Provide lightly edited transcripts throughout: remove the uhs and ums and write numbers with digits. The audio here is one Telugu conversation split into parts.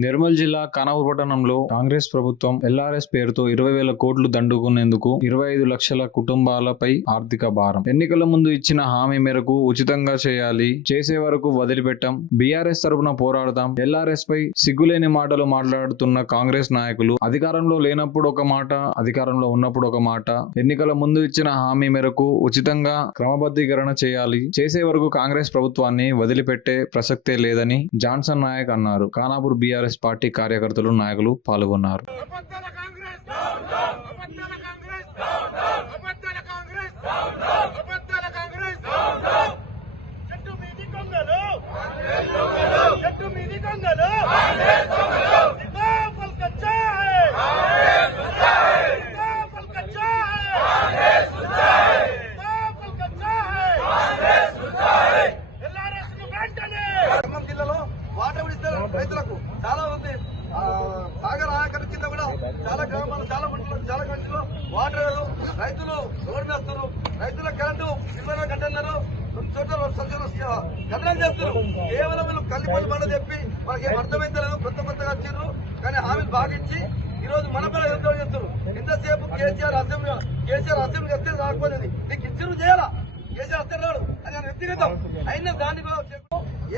నిర్మల్ జిల్లా ఖానాపూర్ పట్టణంలో కాంగ్రెస్ ప్రభుత్వం ఎల్ఆర్ఎస్ పేరుతో 20,000 కోట్లు దండుకునేందుకు 25 లక్షల కుటుంబాలపై ఆర్థిక భారం. ఎన్నికల ముందు ఇచ్చిన హామీ మేరకు ఉచితంగా చేయాలి, చేసే వరకు వదిలిపెట్టాం, బీఆర్ఎస్ తరపున పోరాడతాం. ఎల్ఆర్ఎస్ పై సిగ్గులేని మాటలు మాట్లాడుతున్న కాంగ్రెస్ నాయకులు అధికారంలో లేనప్పుడు ఒక మాట, అధికారంలో ఉన్నప్పుడు ఒక మాట. ఎన్నికల ముందు ఇచ్చిన హామీ మేరకు ఉచితంగా క్రమబద్ధీకరణ చేయాలి, చేసే వరకు కాంగ్రెస్ ప్రభుత్వాన్ని వదిలిపెట్టే ప్రసక్తే లేదని జాన్సన్ నాయక్ అన్నారు. ఖానాపూర్ బీఆర్ఎస్ పార్టీ కార్యకర్తలు, నాయకులు పాల్గొన్నారు. రైతులకు చాలా మంది సాగర్ ఆయకట్టు కింద కూడా చాలా గ్రామాలు, చాలా మండలాలు, చాలా కంట్రీలో వాటర్ లేదు. రైతులు రోడ్డు వేస్తున్నారు, రైతుల కరెంటు సిల్వర్ కట్టన్నారు, కొన్ని చోట్ల కట్టడం చేస్తున్నారు. కేవలం వీళ్ళు కల్లిపల్లి మాట చెప్పి వాళ్ళకి ఏం అర్థమైతే లేదు. కొత్తగా వచ్చిండ్రు కానీ హామీలు బాగిచ్చి ఈ రోజు మన పిల్లలు ఎంతో చెప్తారు. ఇంతసేపు కేసీఆర్ అసెంబ్లీ వస్తే రాకపోయింది, నీకు ఇచ్చిన చేయాలా, కేసీఆర్ వస్తే రాడు, అది ఆయన వ్యక్తిగతం అయినా దాన్ని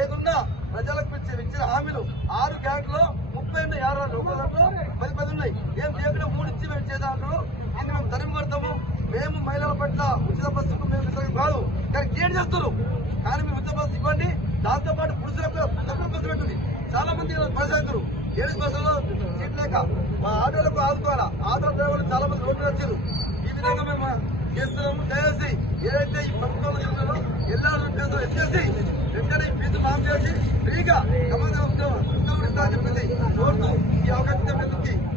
ఏదున్నా ప్రజలకు ఇచ్చిన హామీలు 6 గ్యారెంటీలో 30 56 ఒకదాంట్లో 10 ఉన్నాయి. ఏం చేయకుండా 3 ఇచ్చి మేము చేద్దాంటారు. దీన్ని మేము తరిమి కొడతాము. మేము మహిళల పట్ల ఉచిత బస్సుకు మేము కాదు కానీ క్రియేట్ చేస్తారు. కానీ మీరు ఉచిత బస్సు ఇవ్వండి, దాంతో పాటు పురుషులకు తప్పుడు బస్సు పెట్టండి. చాలా మంది పరిస్థితులు లేడీస్ బస్సులో సీట్ లేక మా ఆటోలకు ఆదుకోవాలా, ఆటో డ్రైవర్లు చాలా మంది రోడ్డు వచ్చారు. ఈ విధంగా మేము చేస్తున్నాము. దయచేసి ఏదైతే ఈ ప్రభుత్వంలో జరుగుతుందో ఎల్లారు ఎత్తేసి వెంటనే ఈ ఫీజు మాఫ్ చేసి ఫ్రీగా ఉద్యోగం ఇస్తా చెప్పింది.